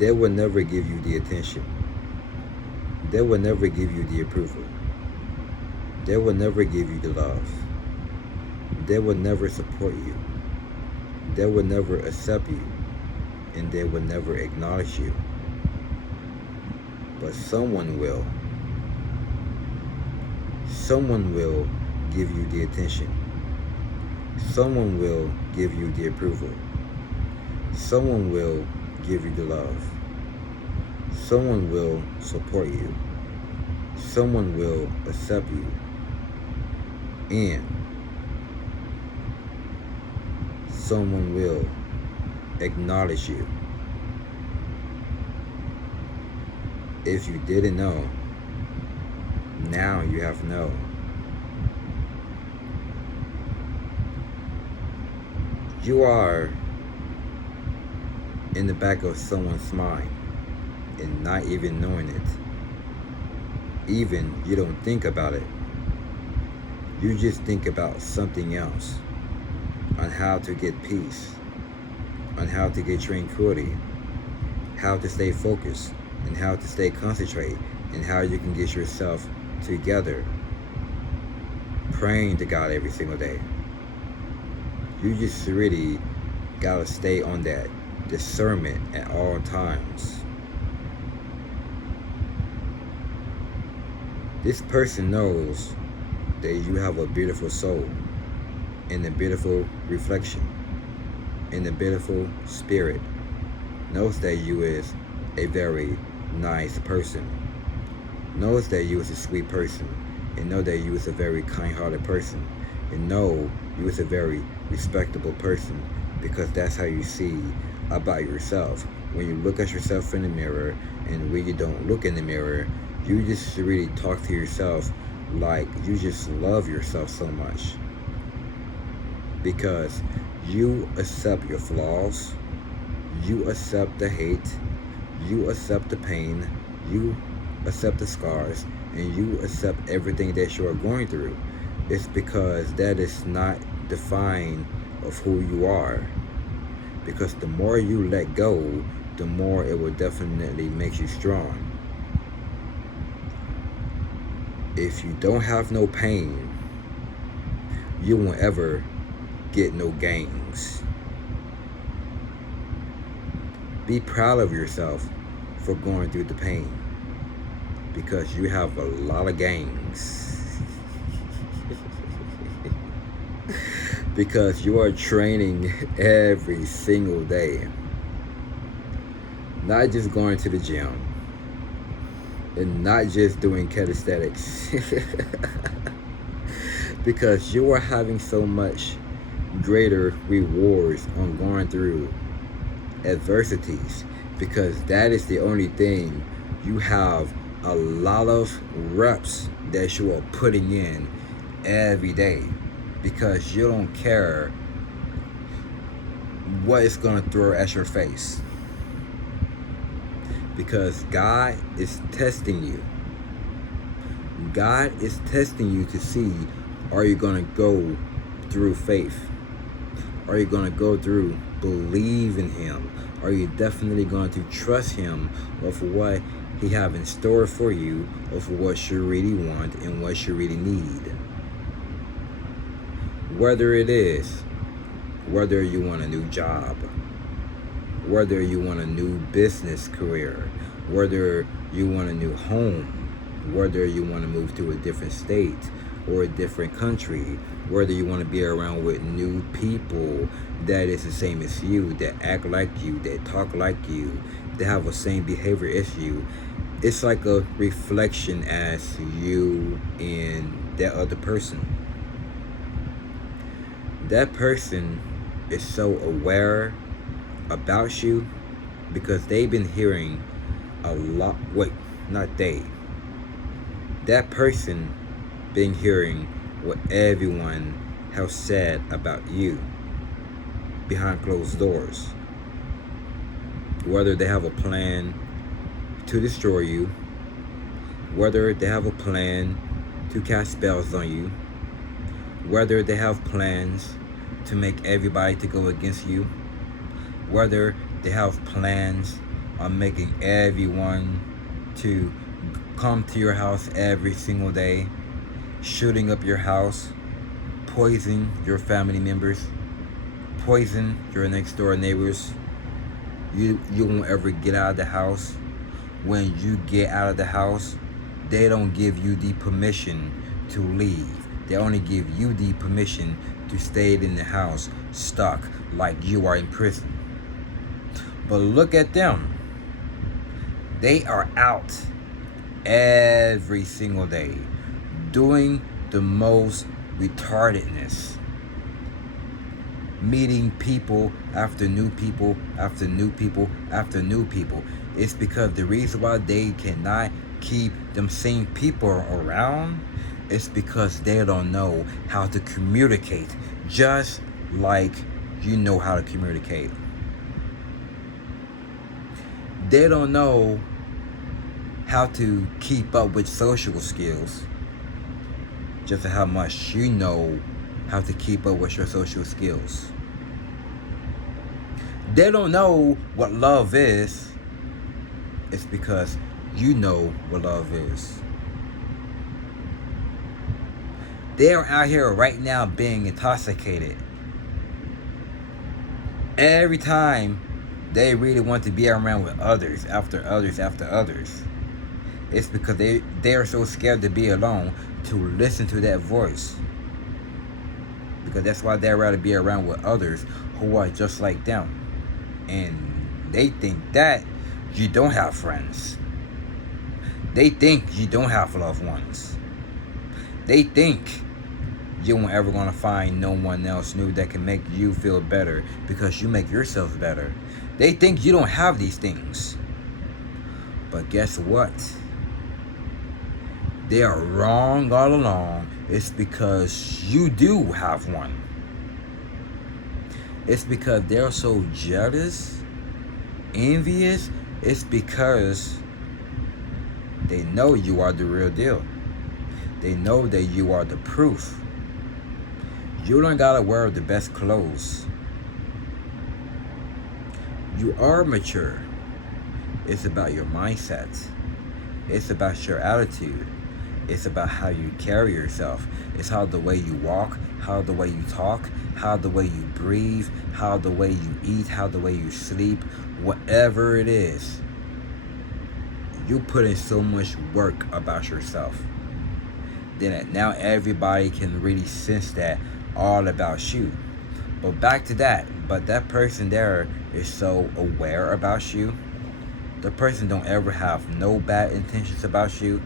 They will never give you the attention. They will never give you the approval. They will never give you the love. They will never support you. They will never accept you. And they will never acknowledge you. But someone will. Someone will give you the attention. Someone will give you the approval. Someone will give you the love. Someone will support you. Someone will accept you. And someone will acknowledge you. If you didn't know, now you have to know. You are in the back of someone's mind and not even knowing it. Even you don't think about it. You just think about something else, on how to get peace, on how to get tranquility, how to stay focused, and how to stay concentrated, and how you can get yourself together, praying to God every single day. You just really gotta stay on that discernment at all times. This person knows that you have a beautiful soul, and a beautiful reflection, and a beautiful spirit. Knows that you is a very nice person. Knows that you is a sweet person, and know that you is a very kind-hearted person, and know you is a very respectable person, because that's how you see about yourself. When you look at yourself in the mirror, and when you don't look in the mirror, you just really talk to yourself like you just love yourself so much, because you accept your flaws, you accept the hate, you accept the pain, you accept the scars, and you accept everything that you are going through. It's because that is not defined of who you are. Because the more you let go, the more it will definitely make you strong. If you don't have no pain, you won't ever get no gains. Be proud of yourself for going through the pain, because you have a lot of gains. Because you are training every single day, not just going to the gym, and not just doing calisthenics. Because you are having so much greater rewards on going through adversities, because that is the only thing you have a lot of reps that you are putting in every day, because you don't care what it's going to throw at your face, because God is testing you. God is testing you to see, are you going to go through faith? Are you going to go through believe in Him? Are you definitely going to trust Him of what He have in store for you, of what you really want and what you really need? Whether it is, whether you want a new job, whether you want a new business career, whether you want a new home, whether you want to move to a different state or a different country, whether you want to be around with new people that is the same as you, that act like you, that talk like you, that have the same behavior as you. It's like a reflection as you and that other person. That person is so aware about you because they've been hearing a lot. Wait, not they. That person been hearing what everyone has said about you behind closed doors. Whether they have a plan to destroy you, whether they have a plan to cast spells on you, whether they have plans to make everybody to go against you, whether they have plans on making everyone to come to your house every single day, shooting up your house, poison your family members, poison your next door neighbors. You won't ever get out of the house. When you get out of the house, they don't give you the permission to leave. They only give you the permission to stay in the house, stuck like you are in prison. But look at them. They are out every single day doing the most retardedness, meeting people after new people after new people after new people. It's because the reason why they cannot keep them same people around is because they don't know how to communicate, just like you know how to communicate. They don't know how to keep up with social skills, just how much you know how to keep up with your social skills. They don't know what love is. It's because you know what love is. They are out here right now being intoxicated. Every time they really want to be around with others, after others, after others. It's because they are so scared to be alone to listen to that voice. Because that's why they'd rather be around with others who are just like them. And they think that you don't have friends. They think you don't have loved ones. They think you won't ever gonna find no one else new that can make you feel better because you make yourself better. They think you don't have these things. But guess what? They are wrong all along. It's because you do have one. It's because they're so jealous, envious. It's because they know you are the real deal. They know that you are the proof. You don't gotta wear the best clothes. You are mature. It's about your mindset. It's about your attitude. It's about how you carry yourself. It's how the way you walk, how the way you talk, how the way you breathe, how the way you eat, how the way you sleep, whatever it is. You put in so much work about yourself. Then now everybody can really sense that all about you. But back to that. But that person there is so aware about you. The person don't ever have no bad intentions about you.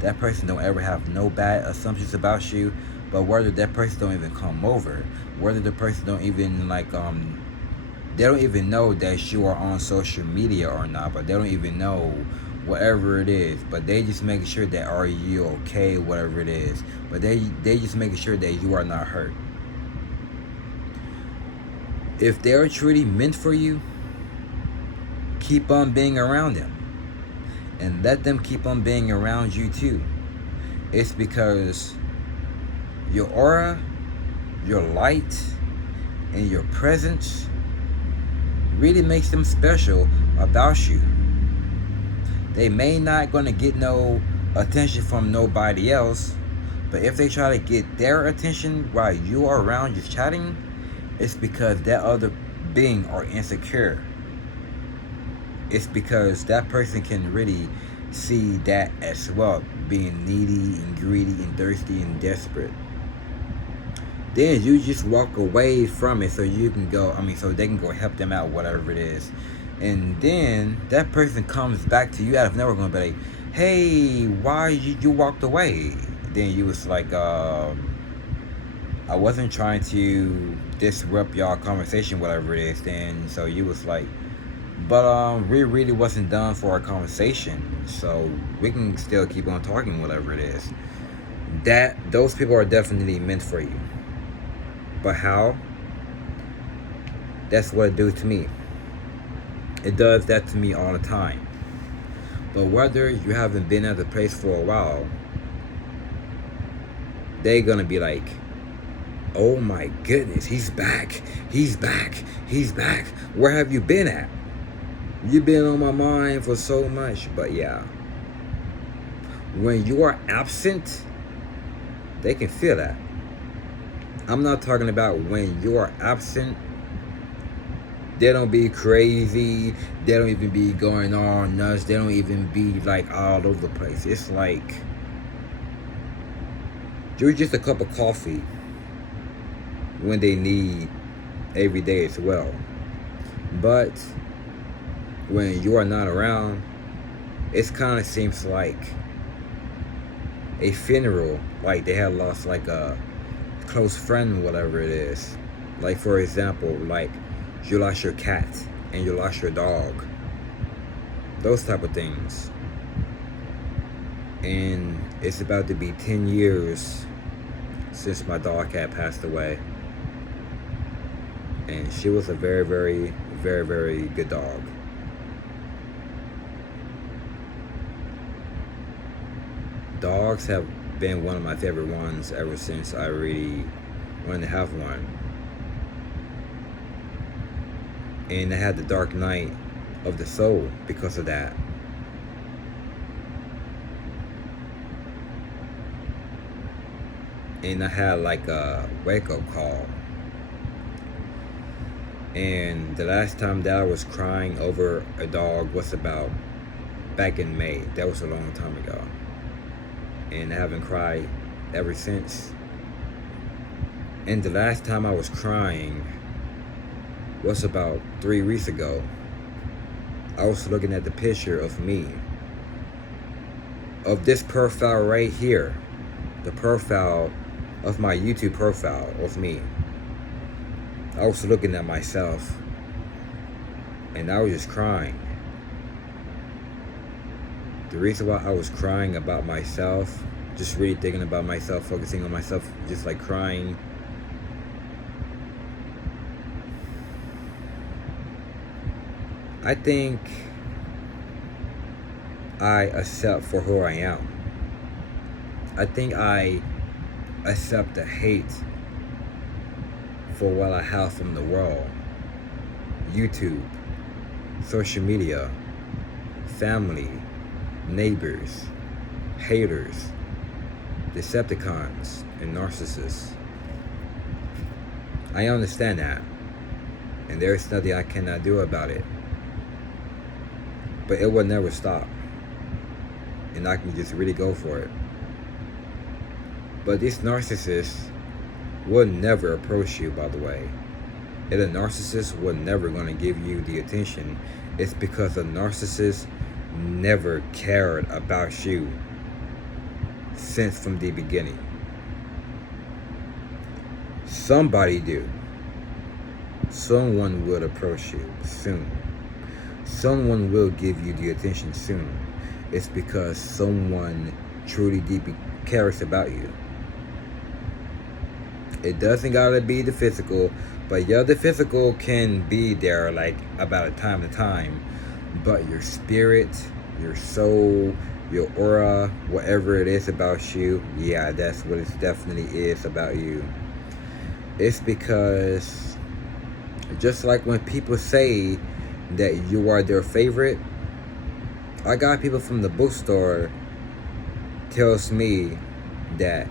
That person don't ever have no bad assumptions about you. But whether that person don't even come over, whether the person don't even they don't even know that you are on social media or not, but they don't even know whatever it is, but they just making sure that are you okay, whatever it is, but they just making sure that you are not hurt. If they're truly meant for you, keep on being around them and let them keep on being around you too. It's because your aura, your light, and your presence really makes them special about you. They may not gonna get no attention from nobody else, but if they try to get their attention while you are around just chatting, it's because that other being are insecure. It's because that person can really see that as well, being needy and greedy and thirsty and desperate. Then you just walk away from it so you can go, so they can go help them out, whatever it is. And then that person comes back to you out of nowhere going to be like, hey, why you walked away? Then you was like, I wasn't trying to disrupt y'all conversation, whatever it is. Then so you was like, but we really wasn't done for our conversation, so we can still keep on talking, whatever it is. Those people are definitely meant for you. But how? That's what it does to me. It does that to me all the time. But whether you haven't been at the place for a while, they're gonna be like, oh my goodness, he's back, he's back, he's back. Where have you been at? You've been on my mind for so much. But yeah, when you are absent, they can feel that. I'm not talking about when you are absent. They don't be crazy. They don't even be going all nuts. They don't even be like all over the place. It's like you're just a cup of coffee when they need every day as well. But when you are not around, it kind of seems like a funeral. Like they had lost like a close friend, whatever it is. Like for example, like you lost your cat and you lost your dog. Those type of things. And it's about to be 10 years since my dog had passed away. And she was a very, very, very, very good dog. Dogs have been one of my favorite ones ever since I really wanted to have one. And I had the dark night of the soul because of that. And I had like a wake-up call. And the last time that I was crying over a dog was about back in May. That was a long time ago. And I haven't cried ever since. And the last time I was crying was about 3 weeks ago. I was looking at the picture of me. Of this profile right here. The profile of my YouTube profile of me. I was looking at myself. And I was just crying. The reason why I was crying about myself, just really thinking about myself, focusing on myself, just like crying. I think I accept for who I am. I think I accept the hate for what I have from the world. YouTube, social media, family, neighbors, haters, Decepticons, and narcissists. I understand that, and there's nothing I cannot do about it. But it will never stop, and I can just really go for it. But these narcissists will never approach you, by the way. And a narcissist will never going to give you the attention. It's because a narcissist never cared about you since from the beginning. Somebody do. Someone will approach you soon. Someone will give you the attention soon. It's because someone truly deeply cares about you. It doesn't gotta be the physical, but yeah, the physical can be there like about time to time. But your spirit, your soul, your aura, whatever it is about you, yeah, that's what it definitely is about you. It's because just like when people say that you are their favorite, I got people from the bookstore tells me that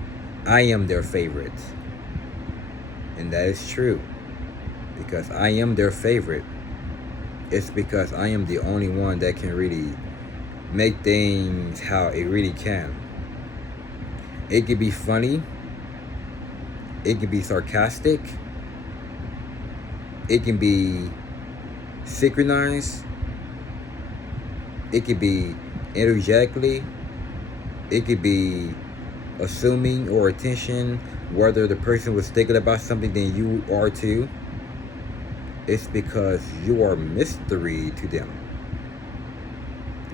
I am their favorite. And that is true. Because I am their favorite. It's because I am the only one that can really make things how it really can. It could be funny. It could be sarcastic. It can be synchronized. It could be energetically. It could be assuming or attention, whether the person was thinking about something than you are too. It's because you are mystery to them.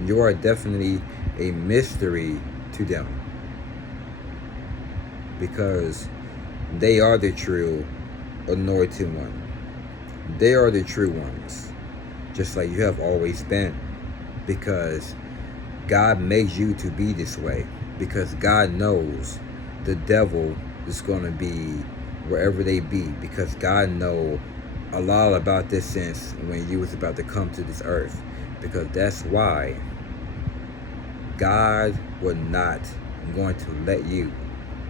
You are definitely a mystery to them. Because they are the true anointed one. They are the true ones. Just like you have always been. Because God made you to be this way. Because God knows the devil is going to be wherever they be. Because God knows a lot about this since when you was about to come to this earth, because that's why God was not going to let you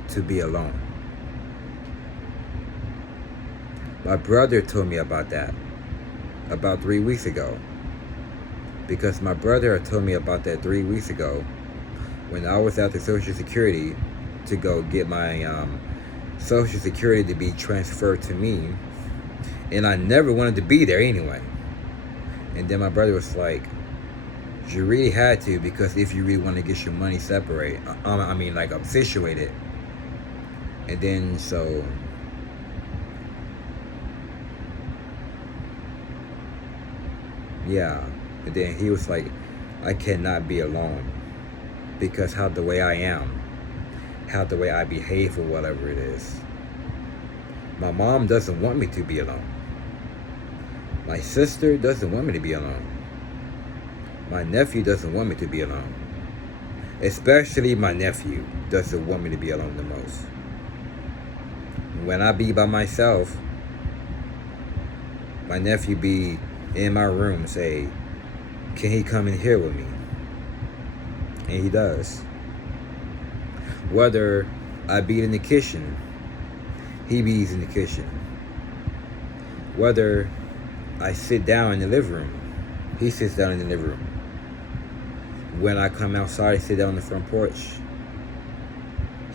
to be alone. My brother told me about that about 3 weeks ago, because my brother had told me about that 3 weeks ago when I was at the Social Security to go get my Social Security to be transferred to me, and I never wanted to be there anyway. And then my brother was like, you really had to, because if you really want to get your money separate, like situated. And then so yeah, and then he was like, I cannot be alone, because how the way I am, how the way I behave or whatever it is. My mom doesn't want me to be alone. My sister doesn't want me to be alone. My nephew doesn't want me to be alone. Especially my nephew doesn't want me to be alone the most. When I be by myself, my nephew be in my room say, can he come in here with me? And he does. Whether I be in the kitchen, he be in the kitchen. Whether I sit down in the living room, he sits down in the living room. When I come outside, I sit down on the front porch.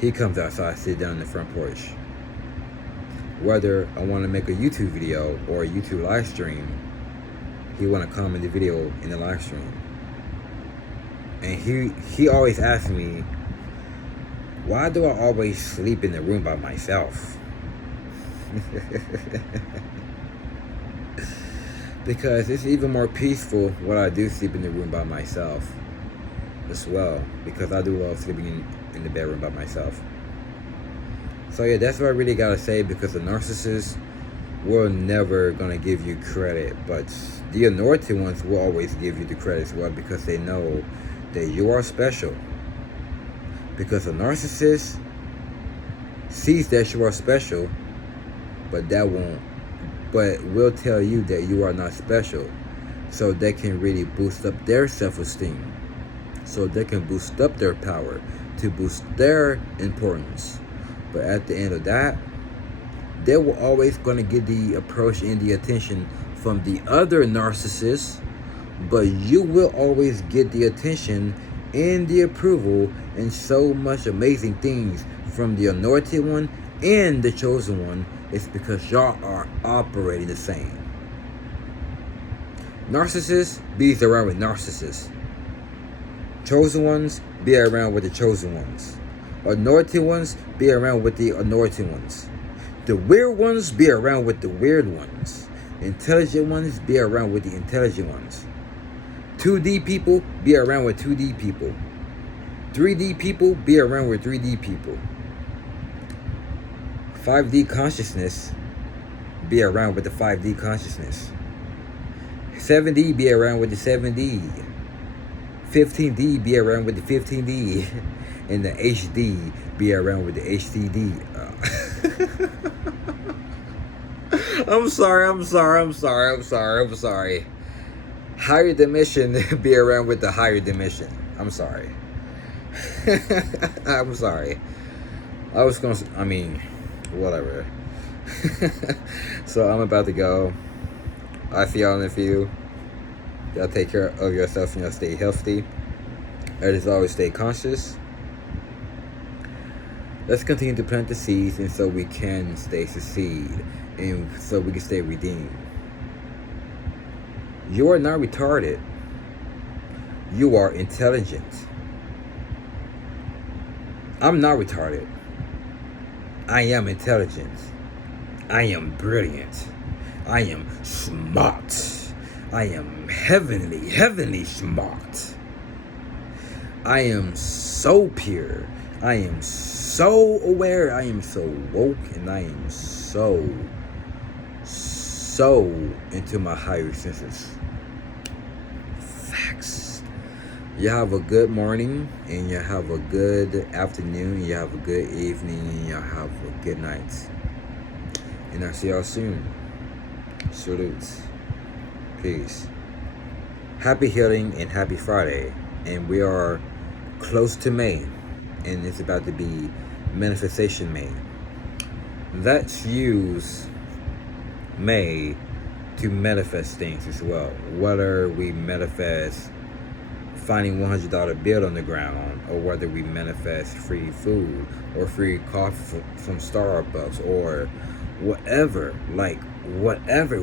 He comes outside, sit down on the front porch. Whether I want to make a YouTube video or a YouTube live stream, he want to come in the video in the live stream. And he always asks me, why do I always sleep in the room by myself? Because it's even more peaceful when I do sleep in the room by myself as well, because I do love sleeping in the bedroom by myself. So yeah, that's what I really gotta say, because the narcissists will never gonna give you credit, but the anointed ones will always give you the credit as well, because they know that you are special. Because a narcissist sees that you are special, but will tell you that you are not special, so they can really boost up their self-esteem, so they can boost up their power, to boost their importance. But at the end of that, they were always going to get the approach and the attention from the other narcissists, but you will always get the attention and the approval and so much amazing things from the anointed one and the chosen one. It's because y'all are operating the same. Narcissists be around with narcissists. Chosen ones be around with the chosen ones. Anointed ones be around with the anointed ones. The weird ones be around with the weird ones. Intelligent ones be around with the intelligent ones. 2D people be around with 2D people. 3D people be around with 3D people. 5D consciousness be around with the 5D consciousness. 7D be around with the 7D. 15D be around with the 15D. And the HD be around with the HDD. I'm sorry. Higher dimension be around with the higher dimension. I'm sorry. I'm sorry. Whatever. So I'm about to go. I see y'all in a few. Y'all take care of yourself and y'all stay healthy. And as always, stay conscious. Let's continue to plant the seeds, and so we can succeed, and so we can stay redeemed. You are not retarded. You are intelligent. I'm not retarded. I am intelligent. I am brilliant. I am smart. I am heavenly smart. I am so pure. I am so aware. I am so woke, and I am so into my higher senses. Facts. You have a good morning, and you have a good afternoon, you have a good evening, and you have a good night. And I'll see y'all soon. Salutes. Peace. Happy healing and happy Friday. And we are close to May. And it's about to be Manifestation May. Let's use May to manifest things as well. Whether we manifest finding $100 bill on the ground, or whether we manifest free food or free coffee from Starbucks, or whatever, like whatever.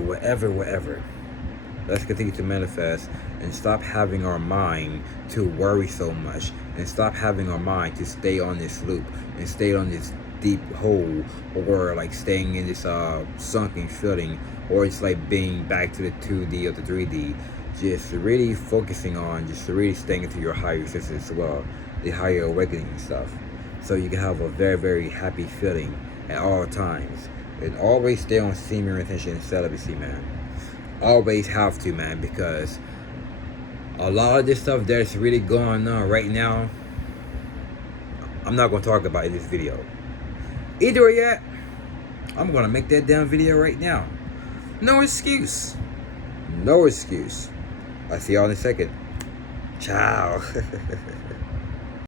Let's continue to manifest and stop having our mind to worry so much, and stop having our mind to stay on this loop and stay on this deep hole, or like staying in this sunken feeling, or it's like being back to the 2D or the 3D. Just really focusing on just really staying into your higher senses as well, the higher awakening and stuff, so you can have a very, very happy feeling at all times. And always stay on semen retention and celibacy, man. Always have to, man, because a lot of this stuff that's really going on right now, I'm not going to talk about in this video. Either way yet, I'm going to make that damn video right now. No excuse. No excuse. I'll see y'all in a second. Ciao.